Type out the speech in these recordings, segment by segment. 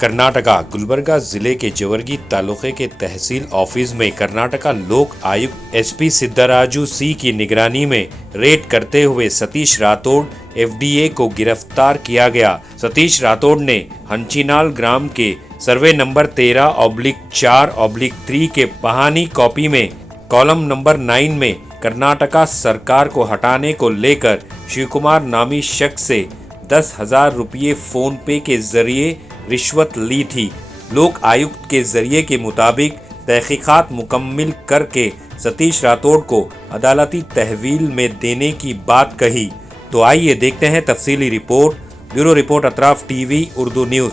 कर्नाटका गुलबर्गा जिले के जवर्गी तालुके के तहसील ऑफिस में कर्नाटका लोक आयुक्त एसपी सिद्धाराजू सी की निगरानी में रेड करते हुए सतीश राठौड़ एफडीए को गिरफ्तार किया गया। सतीश राठौड़ ने हंचीनाल ग्राम के सर्वे नंबर 13/4/3 के पहानी कॉपी में कॉलम नंबर 9 में कर्नाटका सरकार को हटाने को लेकर शिवकुमार नामी शख्स से 10,000 रुपये फोन पे के जरिए रिश्वत ली थी। लोक आयुक्त के जरिए के मुताबिक तहकीकात मुकम्मिल करके सतीश राठौड़ को अदालती तहवील में देने की बात कही। तो आइए देखते हैं तफसीली report. Bureau report Atraf TV Urdu news.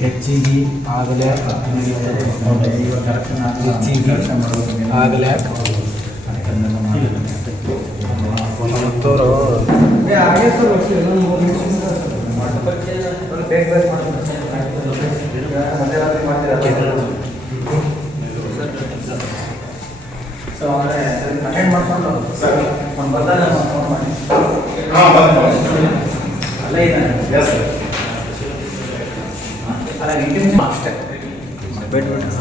ಹೆಚ್ಚಿಗೆ ಆಗಲೇ ಆಗಲೇ ಅಟೆಂಡ್ ಮಾಡ್ಕೊಂಡು ಸರ್ ಒಂದು ಬಂದಾಗ ಫೋನ್ ಮಾಡಿ. ಹಾಂ ಬಂದು ಅಲ್ಲ ಇದ್ದಾನೆ. Yes sir. ಅಲ್ಲ ಇಂಟೆನ್ಷನ್ ಅಷ್ಟೇ. ವೇಟ್ ಮಾಡಿ ಕೊಡ್ತೀನಿ.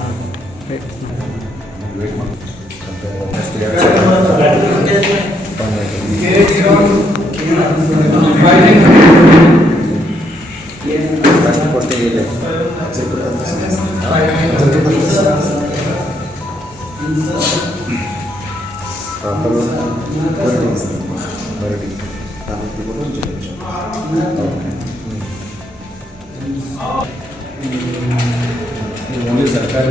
सरकार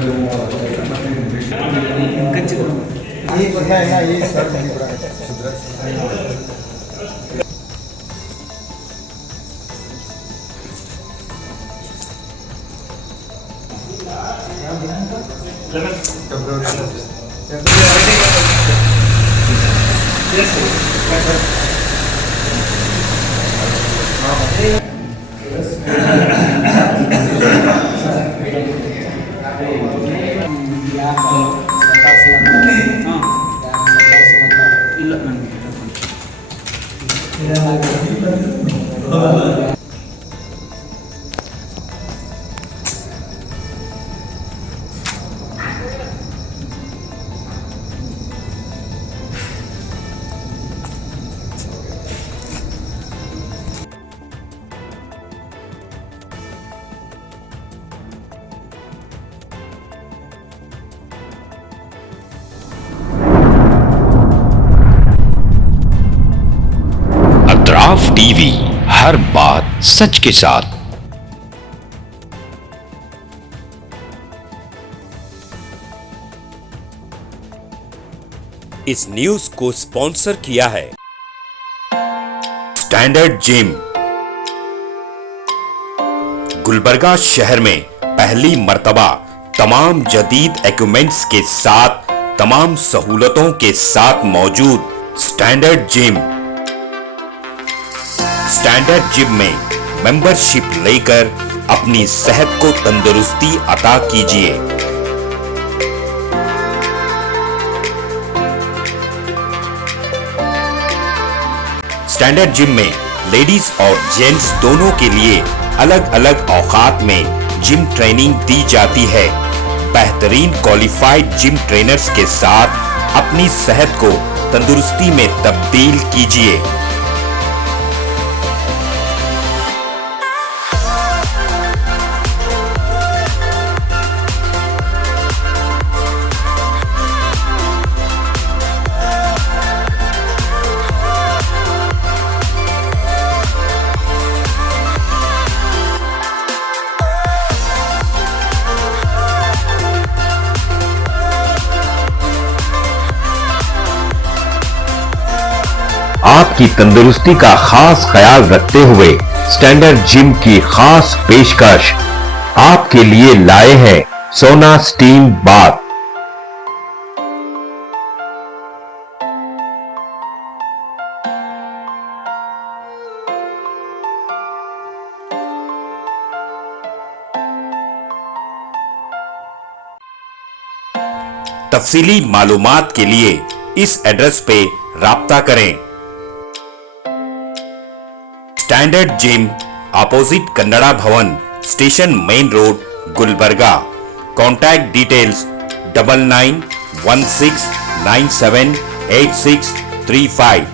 अतराफ टीवी, हर बात सच के साथ। इस न्यूज को स्पॉन्सर किया है स्टैंडर्ड जिम। गुलबर्गा शहर में पहली मर्तबा तमाम जदीद इक्विपमेंट्स के साथ तमाम सहूलतों के साथ मौजूद स्टैंडर्ड जिम। स्टैंडर्ड जिम में मेंबरशिप लेकर अपनी सेहत को तंदुरुस्ती अता कीजिए। स्टैंडर्ड जिम में लेडीज और जेंट्स दोनों के लिए अलग अलग औकात में जिम ट्रेनिंग दी जाती है। बेहतरीन क्वालिफाइड जिम ट्रेनर्स के साथ अपनी सेहत को तंदुरुस्ती में तब्दील कीजिए। आपकी तंदुरुस्ती का खास ख्याल रखते हुए स्टैंडर्ड जिम की खास पेशकश आपके लिए लाए हैं सोना स्टीम बाथ। तफसीली मालूमात के लिए इस एड्रेस पे राब्ता करें। स्टैंडर्ड जिम अपोजिट कन्नड़ा भवन, station main road, Gulbarga. Contact details 9916978635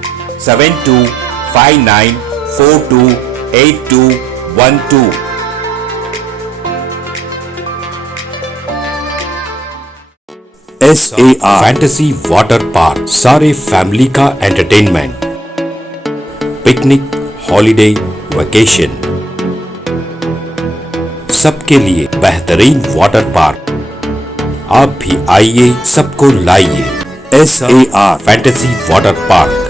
7259428212। SAR fantasy water park, सारे फैमिली का एंटरटेनमेंट, पिकनिक, हॉलिडे, वेकेशन, सबके लिए बेहतरीन वाटर पार्क। आप भी आइए, सबको लाइए। SAR fantasy water park.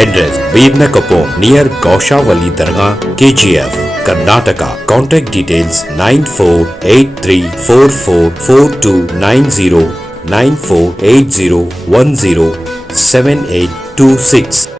Address Birnakapom near Gaushavali Dargah, KGF, Karnataka. Contact details 9483444290 9480107826.